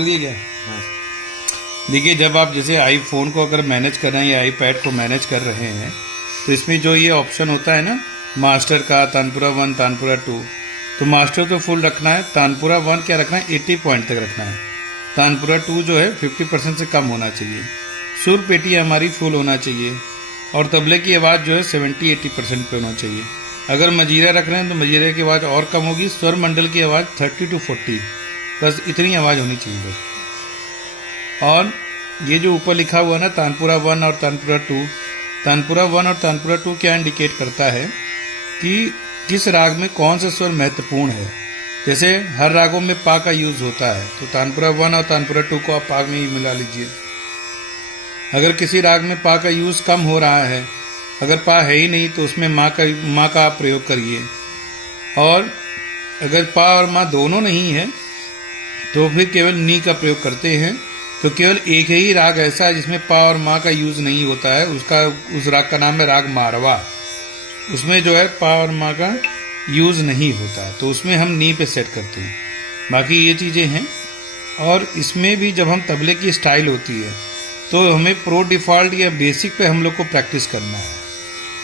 ये क्या? देखिए, जब आप जैसे आईफोन को अगर मैनेज कर रहे हैं या आईपैड को मैनेज कर रहे हैं तो इसमें जो ये ऑप्शन होता है ना, मास्टर का तानपुरा 1 तानपुरा 2, तो मास्टर तो फुल रखना है, तानपुरा 1 क्या रखना है, 80 पॉइंट तक रखना है, तानपुरा 2 जो है 50% से कम होना चाहिए, सुर पेटी हमारी फुल होना चाहिए और तबले की आवाज़ जो है 70-80% पे होना चाहिए। अगर मजीरा रख रहे हैं तो मजीरे की आवाज़ और कम होगी, स्वर मंडल की आवाज़ 30-40, बस इतनी आवाज़ होनी चाहिए बस। और ये जो ऊपर लिखा हुआ ना तानपुरा 1 और तानपुरा 2, तानपुरा 1 और तानपुरा 2 क्या इंडिकेट करता है कि किस राग में कौन सा स्वर महत्वपूर्ण है। जैसे हर रागों में पा का यूज होता है, तो तानपुरा 1 और तानपुरा 2 को आप पा में ही मिला लीजिए। अगर किसी राग में पा का यूज कम हो रहा है, अगर पा है ही नहीं, तो उसमें माँ का आप प्रयोग करिए। और अगर पा और माँ दोनों नहीं है तो फिर केवल नी का प्रयोग करते हैं। तो केवल एक ही राग ऐसा है जिसमें पा और माँ का यूज नहीं होता है, उस राग का नाम है राग मारवा। उसमें जो है पा और माँ का यूज नहीं होता, तो उसमें हम नी पे सेट करते हैं। बाकी ये चीजें हैं। और इसमें भी जब हम तबले की स्टाइल होती है तो हमें प्रो डिफॉल्ट या बेसिक पे हम लोग को प्रैक्टिस करना है,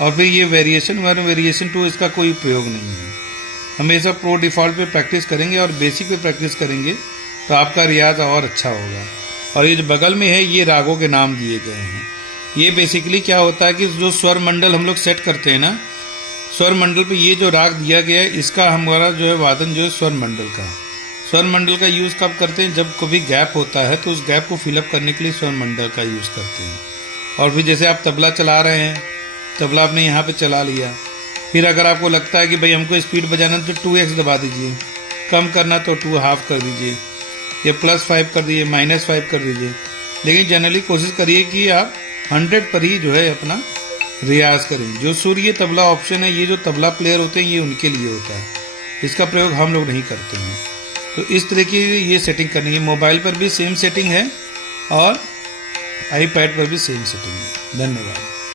और फिर ये वेरिएशन 1 वेरिएशन 2 इसका कोई प्रयोग नहीं है। हमेशा प्रो डिफॉल्ट पे प्रैक्टिस करेंगे और बेसिक पे प्रैक्टिस करेंगे तो आपका रियाज और अच्छा होगा। और ये जो बगल में है ये रागों के नाम दिए गए हैं। ये बेसिकली क्या होता है कि जो स्वर मंडल हम लोग सेट करते हैं ना, स्वर मंडल पे ये जो राग दिया गया है इसका हमारा जो है वादन जो है स्वर मंडल का है। स्वर मंडल का यूज़ कब करते हैं, जब कभी गैप होता है तो उस गैप को फिलअप करने के लिए स्वर मंडल का यूज़ करते हैं। और फिर जैसे आप तबला चला रहे हैं, तबला आपने यहाँ पे चला लिया, फिर अगर आपको लगता है कि भाई हमको स्पीड बजाना तो 2x दबा दीजिए, कम करना तो 2.5 कर दीजिए, या +5 कर दीजिए, -5 कर दीजिए। लेकिन जनरली कोशिश करिए कि आप 100 पर ही जो है अपना रियाज करें। जो सुर ये तबला ऑप्शन है, ये जो तबला प्लेयर होते हैं ये उनके लिए होता है, इसका प्रयोग हम लोग नहीं करते हैं। तो इस तरह की ये सेटिंग करनी है। मोबाइल पर भी सेम सेटिंग है और आईपैड पर भी सेम सेटिंग है। धन्यवाद।